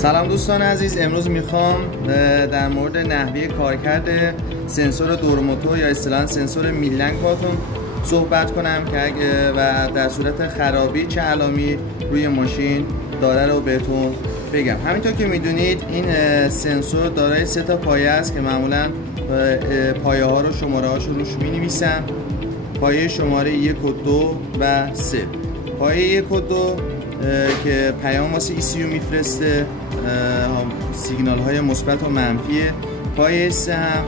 سلام دوستان عزیز، امروز میخوام در مورد نحوه کارکرد سنسور دور موتور یا اصطلاحاً سنسور میلنگ باهاتون صحبت کنم که و در صورت خرابی چه علائمی روی ماشین داره رو بهتون بگم. همینطور که میدونید این سنسور دارای 3 تا پایه است که معمولاً پایه ها رو شماره هاش رو روش مینویسن. پایه شماره 1 و 2 و 3. پایه 1 و 2 که پیام واسه ECU میفرسته، سیگنال های مثبت و منفی. پایه 3 هم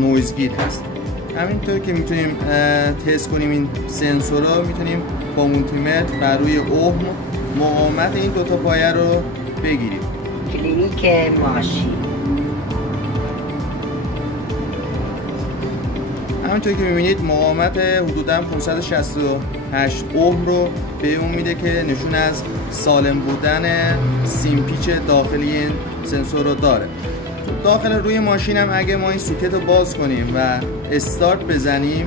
نویزگیر هست. همینطور که میتونیم تست کنیم این سنسور رو، میتونیم با مولتیمتر بر روی اوم مقاومت این دوتا پایه رو بگیریم. کلینیک ماشین. همونطور که میبینید مقاومت حدوداً 568 اوم رو به اون میده که نشون از سالم بودن سیمپیچ داخلی این سنسور رو داره. داخل روی ماشین هم اگه ما این سوکت رو باز کنیم و استارت بزنیم،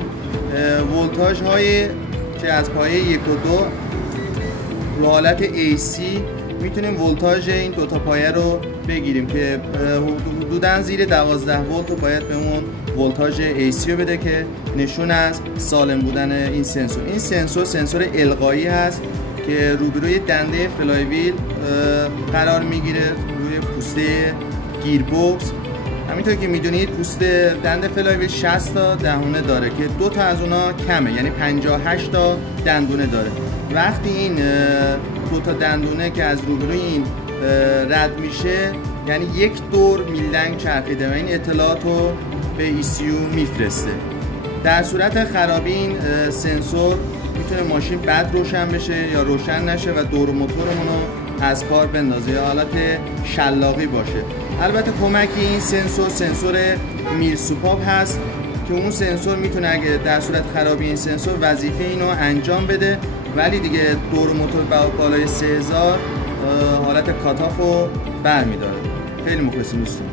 ولتاژ های که از پایه 1 و 2 رو حالت AC میتونیم ولتاژ این دوتا پایه رو بگیریم که حدوداً زیر 12 ولت رو باید بهمون ولتاژ AC رو بده که نشون از سالم بودن این سنسور. این سنسور القایی هست که روبروی دنده فلای ویل قرار میگیره، روی پوسته گیربکس. همینطور که میدونید پوست دنده فلای ویل 60 تا دندونه داره که 2 تا از اونا کمه، یعنی 58 تا دندونه داره. وقتی این 2 تا دندونه که از روبروی این رد میشه، یعنی 1 دور میلنگ چرخیده و این اطلاعات رو به ECU میفرسته. در صورت خرابی این سنسور میتونه ماشین بد روشن بشه یا روشن نشه و دور موتورمون رو از کار بندازه یا حالت شلاقی باشه. البته کمک این سنسور میل سوپاپ هست که اون سنسور میتونه اگه در صورت خرابی این سنسور وظیفه اینو انجام بده، ولی دیگه دور موتور بالای 3000 حالت کاتاف رو برمیداره. خیلی مخلصیم دوستان.